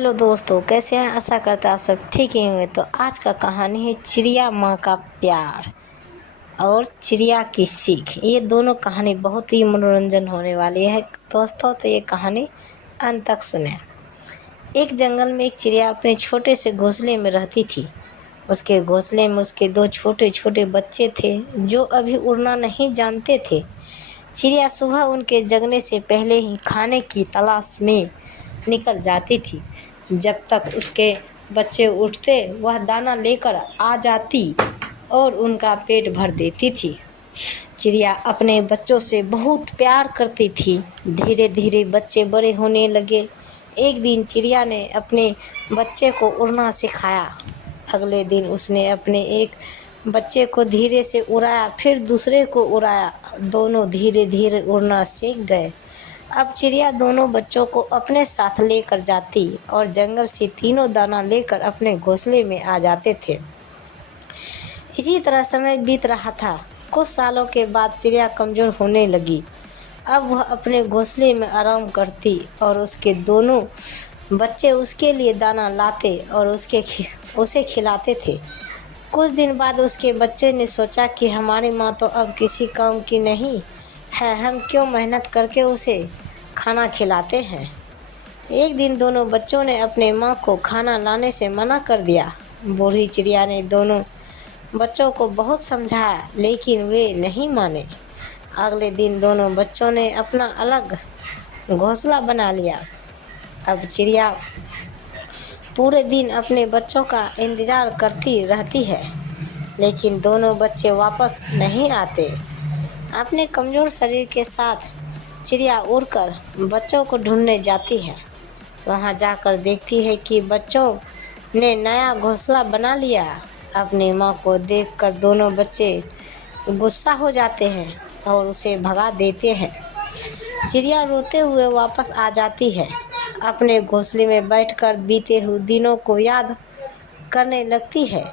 Hello दोस्तों, कैसे हैं? आशा करता है आप सब ठीक ही होंगे। तो आज का कहानी है चिड़िया माँ का प्यार और चिड़िया की सीख। ये दोनों कहानी बहुत ही मनोरंजन होने वाली है दोस्तों, तो ये कहानी अंत तक सुने। एक जंगल में एक चिड़िया अपने छोटे से घोंसले में रहती थी। उसके घोंसले में उसके दो छोटे छोटे बच्चे थे जो अभी उड़ना नहीं जानते थे। चिड़िया सुबह उनके जगने से पहले ही खाने की तलाश में निकल जाती थी। जब तक उसके बच्चे उठते वह दाना लेकर आ जाती और उनका पेट भर देती थी। चिड़िया अपने बच्चों से बहुत प्यार करती थी। धीरे धीरे बच्चे बड़े होने लगे। एक दिन चिड़िया ने अपने बच्चे को उड़ना सिखाया। अगले दिन उसने अपने एक बच्चे को धीरे से उड़ाया, फिर दूसरे को उड़ाया। दोनों धीरे धीरे उड़ना सीख गए। अब चिड़िया दोनों बच्चों को अपने साथ लेकर जाती और जंगल से तीनों दाना लेकर अपने घोंसले में आ जाते थे। इसी तरह समय बीत रहा था। कुछ सालों के बाद चिड़िया कमज़ोर होने लगी। अब वह अपने घोंसले में आराम करती और उसके दोनों बच्चे उसके लिए दाना लाते और उसे खिलाते थे। कुछ दिन बाद उसके बच्चे ने सोचा कि हमारी माँ तो अब किसी काम की नहीं है, हम क्यों मेहनत करके उसे खाना खिलाते हैं। एक दिन दोनों बच्चों ने अपने माँ को खाना लाने से मना कर दिया। बूढ़ी चिड़िया ने दोनों बच्चों को बहुत समझाया, लेकिन वे नहीं माने। अगले दिन दोनों बच्चों ने अपना अलग घोंसला बना लिया। अब चिड़िया पूरे दिन अपने बच्चों का इंतज़ार करती रहती है, लेकिन दोनों बच्चे वापस नहीं आते। अपने कमज़ोर शरीर के साथ चिड़िया उड़कर बच्चों को ढूंढने जाती है। वहां जाकर देखती है कि बच्चों ने नया घोंसला बना लिया। अपनी माँ को देखकर दोनों बच्चे गुस्सा हो जाते हैं और उसे भगा देते हैं। चिड़िया रोते हुए वापस आ जाती है। अपने घोंसले में बैठकर बीते हुए दिनों को याद करने लगती है।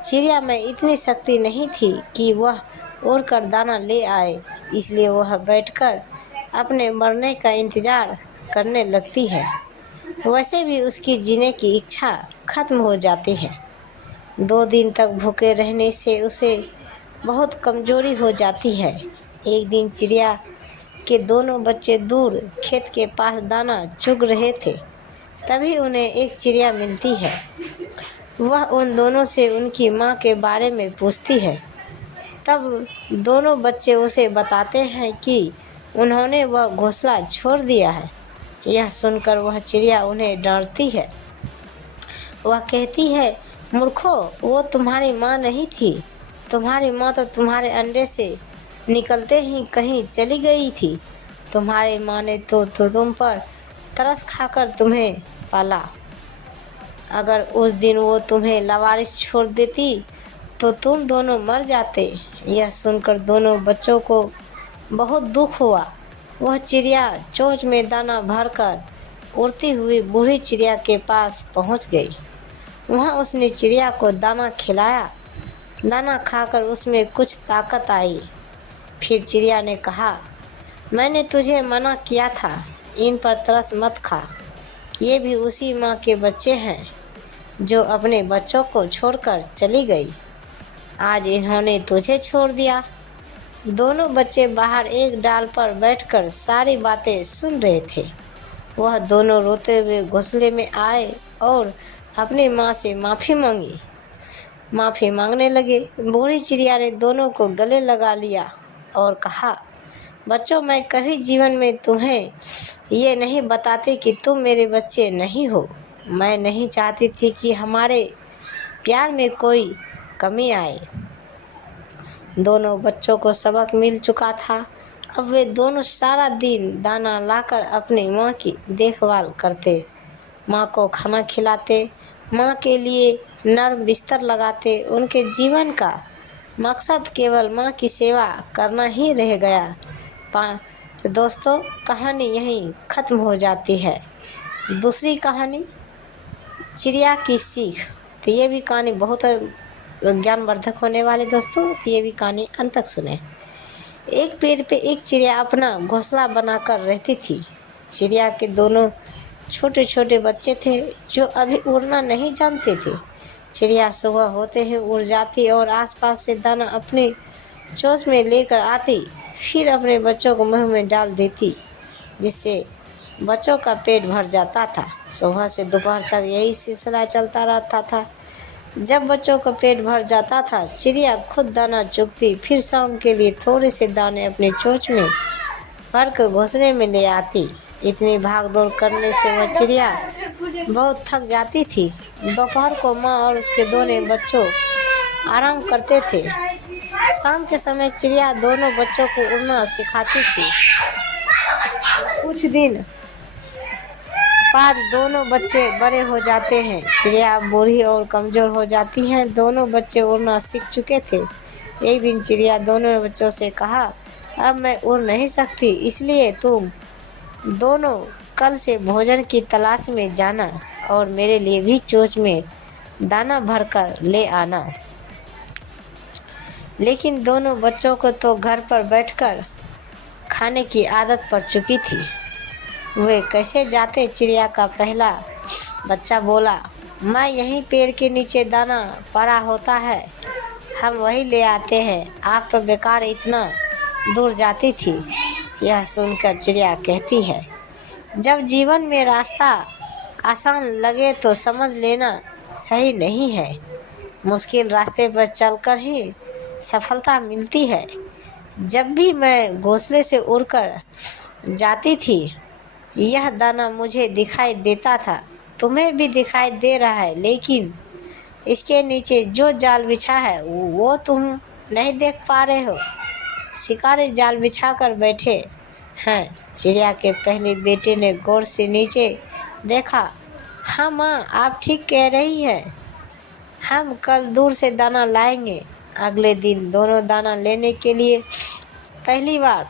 चिड़िया में इतनी शक्ति नहीं थी कि वह उड़कर दाना ले आए, इसलिए वह बैठकर अपने मरने का इंतज़ार करने लगती है। वैसे भी उसकी जीने की इच्छा खत्म हो जाती है। 2 दिन तक भूखे रहने से उसे बहुत कमज़ोरी हो जाती है। एक दिन चिड़िया के दोनों बच्चे दूर खेत के पास दाना चुग रहे थे। तभी उन्हें एक चिड़िया मिलती है। वह उन दोनों से उनकी माँ के बारे में पूछती है। तब दोनों बच्चे उसे बताते हैं कि उन्होंने वह घोंसला छोड़ दिया है। यह सुनकर वह चिड़िया उन्हें डांटती है। वह कहती है, मूर्खों, वो तुम्हारी माँ नहीं थी। तुम्हारी माँ तो तुम्हारे अंडे से निकलते ही कहीं चली गई थी। तुम्हारी माँ ने तो तुम पर तरस खाकर तुम्हें पाला। अगर उस दिन वो तुम्हें लावारिस छोड़ देती तो तुम दोनों मर जाते। यह सुनकर दोनों बच्चों को बहुत दुख हुआ। वह चिड़िया चोंच में दाना भरकर उड़ती हुई बूढ़ी चिड़िया के पास पहुंच गई। वहां उसने चिड़िया को दाना खिलाया। दाना खाकर उसमें कुछ ताकत आई। फिर चिड़िया ने कहा, मैंने तुझे मना किया था, इन पर तरस मत खा। ये भी उसी माँ के बच्चे हैं जो अपने बच्चों को छोड़कर चली गई। आज इन्होंने तुझे छोड़ दिया। दोनों बच्चे बाहर एक डाल पर बैठकर सारी बातें सुन रहे थे। वह दोनों रोते हुए घोंसले में आए और अपनी माँ से माफ़ी मांगी। माफ़ी मांगने लगे। बूढ़ी चिड़िया ने दोनों को गले लगा लिया और कहा, बच्चों, मैं कभी जीवन में तुम्हें ये नहीं बताती कि तुम मेरे बच्चे नहीं हो। मैं नहीं चाहती थी कि हमारे प्यार में कोई कमी आए। दोनों बच्चों को सबक मिल चुका था। अब वे दोनों सारा दिन दाना लाकर अपनी माँ की देखभाल करते, माँ को खाना खिलाते, माँ के लिए नर्म बिस्तर लगाते। उनके जीवन का मकसद केवल माँ की सेवा करना ही रह गया। तो दोस्तों, कहानी यहीं ख़त्म हो जाती है। दूसरी कहानी चिड़िया की सीख। तो ये भी कहानी बहुत ज्ञानवर्धक होने वाले दोस्तों, तो ये भी कहानी अंत तक सुने। एक पेड़ पे एक चिड़िया अपना घोंसला बनाकर रहती थी। चिड़िया के दोनों छोटे छोटे बच्चे थे जो अभी उड़ना नहीं जानते थे। चिड़िया सुबह होते ही उड़ जाती और आसपास से दाना अपने चोंच में लेकर आती, फिर अपने बच्चों को मुंह में डाल देती, जिससे बच्चों का पेट भर जाता था। सुबह से दोपहर तक यही सिलसिला चलता रहता था। जब बच्चों का पेट भर जाता था, चिड़िया खुद दाना चुगती, फिर शाम के लिए थोड़े से दाने अपने चोंच में भर कर घोंसले में ले आती। इतनी भाग दौड़ करने से वह चिड़िया बहुत थक जाती थी। दोपहर को माँ और उसके दोनों बच्चों आराम करते थे। शाम के समय चिड़िया दोनों बच्चों को उड़ना सिखाती थी। कुछ दिन बाद दोनों बच्चे बड़े हो जाते हैं। चिड़िया बूढ़ी और कमज़ोर हो जाती हैं। दोनों बच्चे उड़ना सीख चुके थे। एक दिन चिड़िया दोनों बच्चों से कहा, अब मैं उड़ नहीं सकती, इसलिए तुम दोनों कल से भोजन की तलाश में जाना और मेरे लिए भी चोंच में दाना भरकर ले आना। लेकिन दोनों बच्चों को तो घर पर बैठकर खाने की आदत पड़ चुकी थी। वे कैसे जाते? चिड़िया का पहला बच्चा बोला, मैं यहीं पेड़ के नीचे दाना पड़ा होता है, हम वही ले आते हैं। आप तो बेकार इतना दूर जाती थी। यह सुनकर चिड़िया कहती है, जब जीवन में रास्ता आसान लगे तो समझ लेना सही नहीं है। मुश्किल रास्ते पर चलकर ही सफलता मिलती है। जब भी मैं घोंसले से उड़कर जाती थी, यह दाना मुझे दिखाई देता था। तुम्हें भी दिखाई दे रहा है, लेकिन इसके नीचे जो जाल बिछा है वो तुम नहीं देख पा रहे हो। शिकारी जाल बिछा कर बैठे हैं। चिड़िया के पहले बेटे ने गौर से नीचे देखा। हाँ माँ, आप ठीक कह रही हैं, हम कल दूर से दाना लाएंगे। अगले दिन दोनों दाना लेने के लिए पहली बार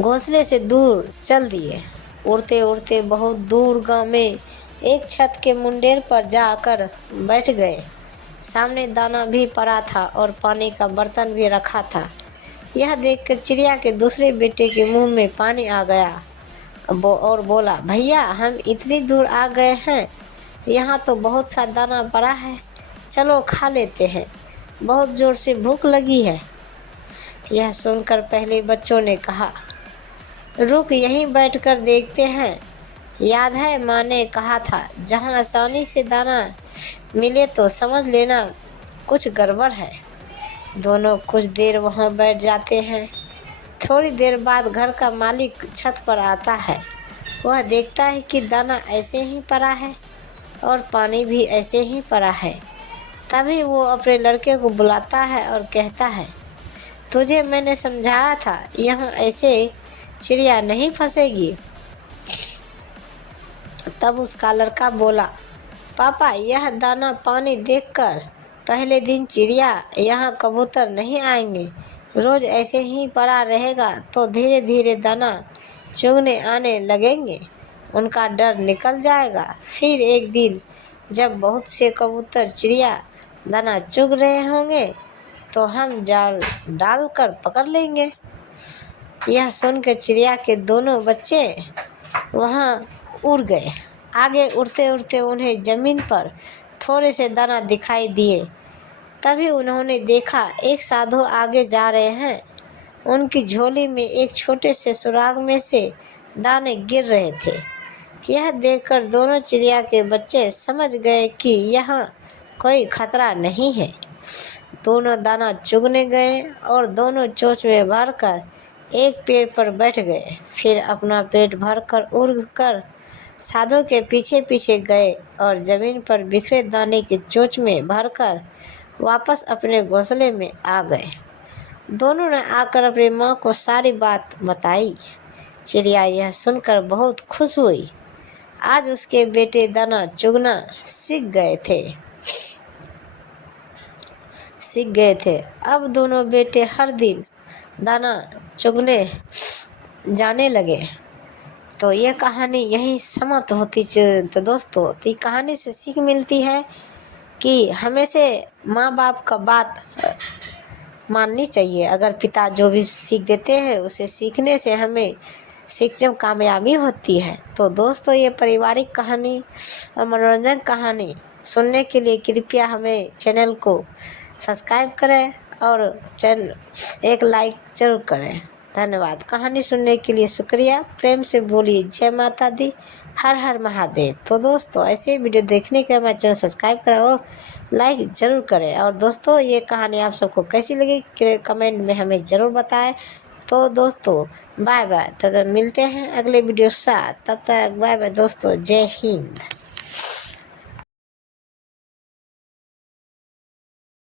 घोंसले से दूर चल दिए। उड़ते उड़ते बहुत दूर गांव में एक छत के मुंडेर पर जाकर बैठ गए। सामने दाना भी पड़ा था और पानी का बर्तन भी रखा था। यह देखकर चिड़िया के दूसरे बेटे के मुंह में पानी आ गया और बोला, भैया, हम इतनी दूर आ गए हैं, यहाँ तो बहुत सा दाना पड़ा है, चलो खा लेते हैं, बहुत ज़ोर से भूख लगी है। यह सुनकर पहले बच्चों ने कहा, रुक, यहीं बैठकर देखते हैं। याद है माँ ने कहा था, जहाँ आसानी से दाना मिले तो समझ लेना कुछ गड़बड़ है। दोनों कुछ देर वहाँ बैठ जाते हैं। थोड़ी देर बाद घर का मालिक छत पर आता है। वह देखता है कि दाना ऐसे ही पड़ा है और पानी भी ऐसे ही पड़ा है। तभी वो अपने लड़के को बुलाता है और कहता है, तुझे मैंने समझाया था, यहाँ ऐसे चिड़िया नहीं फंसेगी। तब उसका लड़का बोला, पापा, यह दाना पानी देखकर पहले दिन चिड़िया यहाँ कबूतर नहीं आएंगे। रोज़ ऐसे ही पड़ा रहेगा तो धीरे धीरे दाना चुगने आने लगेंगे, उनका डर निकल जाएगा। फिर एक दिन जब बहुत से कबूतर चिड़िया दाना चुग रहे होंगे तो हम जाल डालकर पकड़ लेंगे। यह सुनकर चिड़िया के दोनों बच्चे वहाँ उड़ गए। आगे उड़ते उड़ते उन्हें ज़मीन पर थोड़े से दाना दिखाई दिए। तभी उन्होंने देखा एक साधु आगे जा रहे हैं। उनकी झोली में एक छोटे से सुराग में से दाने गिर रहे थे। यह देखकर दोनों चिड़िया के बच्चे समझ गए कि यहाँ कोई खतरा नहीं है। दोनों दाना चुगने गए और दोनों चोंच में भरकर एक पेड़ पर बैठ गए। फिर अपना पेट भरकर उड़कर साधु के पीछे पीछे गए और ज़मीन पर बिखरे दाने की चोंच में भरकर वापस अपने घोंसले में आ गए। दोनों ने आकर अपनी माँ को सारी बात बताई। चिड़िया यह सुनकर बहुत खुश हुई। आज उसके बेटे दाना चुगना सीख गए थे। अब दोनों बेटे हर दिन दाना चुगने जाने लगे। तो ये कहानी यहीं समाप्त होती। तो दोस्तों, तो कहानी से सीख मिलती है कि हमेशा माँ बाप का बात माननी चाहिए। अगर पिता जो भी सीख देते हैं उसे सीखने से हमें सीख जब कामयाबी होती है। तो दोस्तों, ये पारिवारिक कहानी और मनोरंजन कहानी सुनने के लिए कृपया हमें चैनल को सब्सक्राइब करें और एक लाइक ज़रूर करें। धन्यवाद। कहानी सुनने के लिए शुक्रिया। प्रेम से बोलिए जय माता दी, हर हर महादेव। तो दोस्तों, ऐसे वीडियो देखने के लिए हमारे चैनल सब्सक्राइब करें और लाइक ज़रूर करें। और दोस्तों, ये कहानी आप सबको कैसी लगी कमेंट में हमें ज़रूर बताएं। तो दोस्तों, बाय बाय। तब मिलते हैं अगले वीडियो साथ। तब तक बाय बाय दोस्तों, जय हिंद।